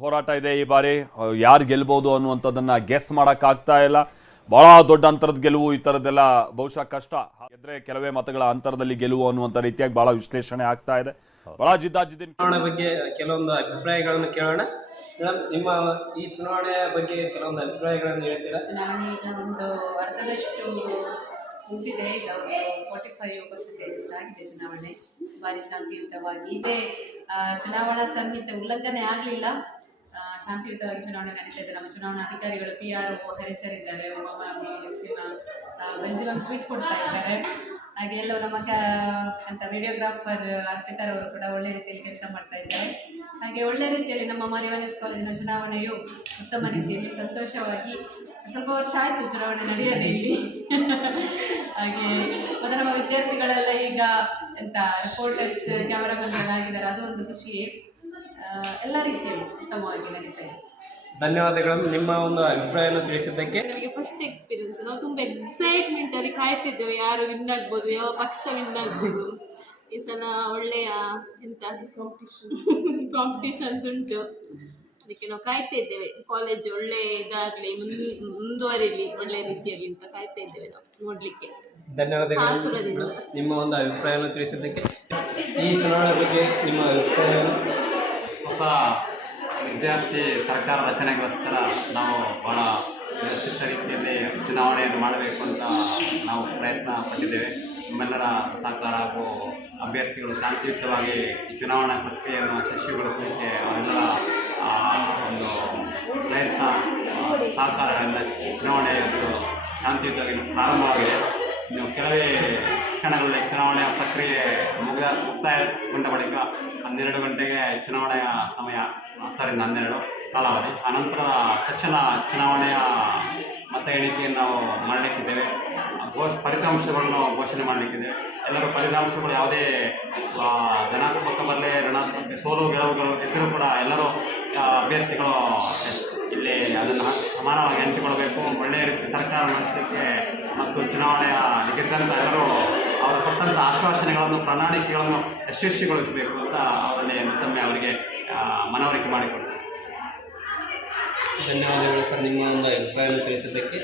ಹೋರಾಟ ಇದೆ ಈ ಬಾರಿ. ಯಾರು ಗೆಲ್ಬಹುದು ಅನ್ನುವಂಥದ್ದನ್ನ ಗೆಸ್ ಮಾಡೋಕ್ಕಾಗ್ತಾ ಇಲ್ಲ. ಬಹಳ ದೊಡ್ಡ ಅಂತರದ ಗೆಲುವು ಈ ಥರದ್ದೆಲ್ಲ ಬಹುಶಃ ಕಷ್ಟ. ಗೆದ್ರೆ ಕೆಲವೇ ಮತಗಳ ಅಂತರದಲ್ಲಿ ಗೆಲುವು ಅನ್ನುವಂಥ ರೀತಿಯಾಗಿ ಬಹಳ ವಿಶ್ಲೇಷಣೆ ಆಗ್ತಾ ಇದೆ. ಬಹಳ ಜಿದ್ದಾಜಿದ್ದಿನ ಚುನಾವಣೆ ಬಗ್ಗೆ ಕೆಲವೊಂದು ಅಭಿಪ್ರಾಯಗಳನ್ನು ಕೇಳೋಣ. ಮೇಡಮ್, ನಿಮ್ಮ ಈ ಚುನಾವಣೆಯ ಬಗ್ಗೆ ಕೆಲವೊಂದು ಅಭಿಪ್ರಾಯಗಳನ್ನು ಹೇಳ್ತೀರಾ? ಚುನಾವಣೆ ಈಗ ಒಂದು ಅರ್ಧದಷ್ಟು ಮುಗಿದಿದೆ. ಈಗ 45% ಅಷ್ಟು ಆಗಿದೆ. ಚುನಾವಣೆ ಭಾರಿ ಶಾಂತಿಯುತವಾಗಿ ಇದೆ. ಚುನಾವಣಾ ಸಂಹಿತೆ ಉಲ್ಲಂಘನೆ ಆಗಲಿಲ್ಲ. ಶಾಂತಿಯುತವಾಗಿ ಚುನಾವಣೆ ನಡೀತಾ ಇದೆ. ನಮ್ಮ ಚುನಾವಣಾ ಅಧಿಕಾರಿಗಳು PRO ಹರಿಸರಿದ್ದಾರೆ. ಬೆಂಜಿಮಮ್ ಸ್ವೀಟ್ ಕೊಡ್ತಾ ಇದ್ದಾರೆ. ಹಾಗೆ ಎಲ್ಲವೂ ನಮ್ಮ ಅಂತ ವಿಡಿಯೋಗ್ರಾಫರ್ ಅರ್ಪಿತಾರ್ ಅವರು ಕೂಡ ಒಳ್ಳೆ ರೀತಿಯಲ್ಲಿ ಕೆಲಸ ಮಾಡ್ತಾ ಇದ್ದಾರೆ. ಹಾಗೆ ಒಳ್ಳೆ ರೀತಿಯಲ್ಲಿ ನಮ್ಮ ಮಾರಿವಾನಸ್ ಕಾಲೇಜಿನ ಚುನಾವಣೆಯು ಉತ್ತಮ ರೀತಿಯಲ್ಲಿ ಸಂತೋಷವಾಗಿ, ಸ್ವಲ್ಪ ವರ್ಷ ಆಯಿತು ಚುನಾವಣೆ ನಡೆಯದೆ ಇಲ್ಲಿ. ಹಾಗೆ ಮತ್ತು ನಮ್ಮ ವಿದ್ಯಾರ್ಥಿಗಳೆಲ್ಲ ಈಗ ರಿಪೋರ್ಟರ್ಸ್, ಕ್ಯಾಮರಾಮನ್ ಆಗಿದ್ದಾರೆ. ಅದು ಒಂದು ಖುಷಿಯೇ. ಎಲ್ಲ ರೀತಿಯಲ್ಲಿ ಉತ್ತಮವಾಗಿ ನಡೀತಾ ಇದೆ. ಧನ್ಯವಾದಗಳು ನಿಮ್ಮ ಒಂದು ಅಭಿಪ್ರಾಯವನ್ನು ತಿಳಿಸಿದ್ದಕ್ಕೆ. ನನಗೆ ಫಸ್ಟ್ ಎಕ್ಸ್ಪೀರಿಯನ್ಸ್. ನಾವು ತುಂಬ ಎಕ್ಸೈಟ್ಮೆಂಟ್ ಅಲ್ಲಿ ಕಾಯ್ತಿದ್ದೇವೆ, ಯಾರು ವಿನ್ ಆಗ್ಬೋದು, ಯಾವ ಪಕ್ಷ ವಿನ್ ಆಗ್ಬೋದು. ಈ ಸಲ ಒಳ್ಳೆಯ ಕಾಂಪಿಟಿಷನ್ಸ್ ಉಂಟು. ಅದಕ್ಕೆ ನಾವು ಕಾಯ್ತಾ ಇದ್ದೇವೆ. ಕಾಲೇಜ್ ಒಳ್ಳೆ ಇದಾಗಲಿ, ಮುಂದುವರಿಲಿ ಒಳ್ಳೆ ರೀತಿಯಲ್ಲಿ ಅಂತ ಕಾಯ್ತಾ ಇದ್ದೇವೆ ನಾವು ನೋಡಲಿಕ್ಕೆ. ಧನ್ಯವಾದಗಳು ನಿಮ್ಮ ಒಂದು ಅಭಿಪ್ರಾಯವನ್ನು ತಿಳಿಸಿದ್ದಕ್ಕೆ. ಈ ಚುನಾವಣೆ ಬಗ್ಗೆ ನಿಮ್ಮ ಅಭಿಪ್ರಾಯವನ್ನು? ಹೊಸ ವಿದ್ಯಾರ್ಥಿ ಸರ್ಕಾರ ರಚನೆಗೋಸ್ಕರ ನಾವು ಬಹಳ ವ್ಯವಸ್ಥಿತ ರೀತಿಯಲ್ಲಿ ಚುನಾವಣೆಯನ್ನು ಮಾಡಬೇಕು ಅಂತ ನಾವು ಪ್ರಯತ್ನ ಪಟ್ಟಿದ್ದೇವೆ. ನಿಮ್ಮೆಲ್ಲರ ಸಹಕಾರ ಹಾಗೂ ಅಭ್ಯರ್ಥಿಗಳು ಶಾಂತಿಯುತವಾಗಿ ಈ ಚುನಾವಣಾ ಪ್ರಕ್ರಿಯೆಯನ್ನು ಯಶಸ್ವಿಗೊಳಿಸಲಿಕ್ಕೆ ಅವರೆಲ್ಲರ ಒಂದು ಪ್ರಯತ್ನ ಸಹಕಾರಗಳಿಂದ ಚುನಾವಣೆ ಶಾಂತಿಯುತವಾಗಿ ಪ್ರಾರಂಭವಾಗಿದೆ. ಇನ್ನು ಕೆಲವೇ ಕ್ಷಣಗಳಲ್ಲಿ ಚುನಾವಣೆಯ ಪ್ರಕ್ರಿಯೆ ಮುಕ್ತಾಯಗೊಂಡ ಬಳಿಕ 12 ಗಂಟೆಗೆ ಚುನಾವಣೆಯ ಸಮಯ, 10 ರಿಂದ 12 ಕಾಲಾವಧಿ. ಅನಂತರ ತಕ್ಷಣ ಚುನಾವಣೆಯ ಮತ ಎಣಿಕೆಯನ್ನು ನಾವು ಮಾಡಲಿಕ್ಕಿದ್ದೇವೆ. ಫಲಿತಾಂಶಗಳನ್ನು ಘೋಷಣೆ ಮಾಡಲಿಕ್ಕಿದೆ. ಎಲ್ಲರೂ ಫಲಿತಾಂಶಗಳು ಯಾವುದೇ ಧನಾತ್ಮಕ ಬರಲಿ ಋಣಾತ್ಮಕ, ಸೋಲು ಗೆಲುವುಗಳು ಇದ್ದರೂ ಕೂಡ ಎಲ್ಲರೂ ಅಭ್ಯರ್ಥಿಗಳು ಇಲ್ಲಿ ಅದನ್ನು ಸಮಾನವಾಗಿ ಹಂಚಿಕೊಳ್ಬೇಕು. ಒಳ್ಳೆಯ ರೀತಿ ಸರ್ಕಾರ ನಡೆಸಲಿಕ್ಕೆ ಮತ್ತು ಚುನಾವಣೆಯ ನಿಗದಿತ ಎಲ್ಲರೂ ಅವರು ಕೊಟ್ಟಂಥ ಆಶ್ವಾಸನೆಗಳನ್ನು, ಪ್ರಣಾಳಿಕೆಗಳನ್ನು ಯಶಸ್ವಿಗೊಳಿಸಬೇಕು ಅಂತ ಅವರಲ್ಲಿ ಮತ್ತೊಮ್ಮೆ ಅವರಿಗೆ ಮನವರಿಕೆ ಮಾಡಿಕೊಡ್ತಾರೆ. ಧನ್ಯವಾದಗಳು ಸರ್ ನಿಮ್ಮ ಒಂದು ಅಭಿಪ್ರಾಯವನ್ನು ತಿಳಿಸಿದ್ದಕ್ಕೆ.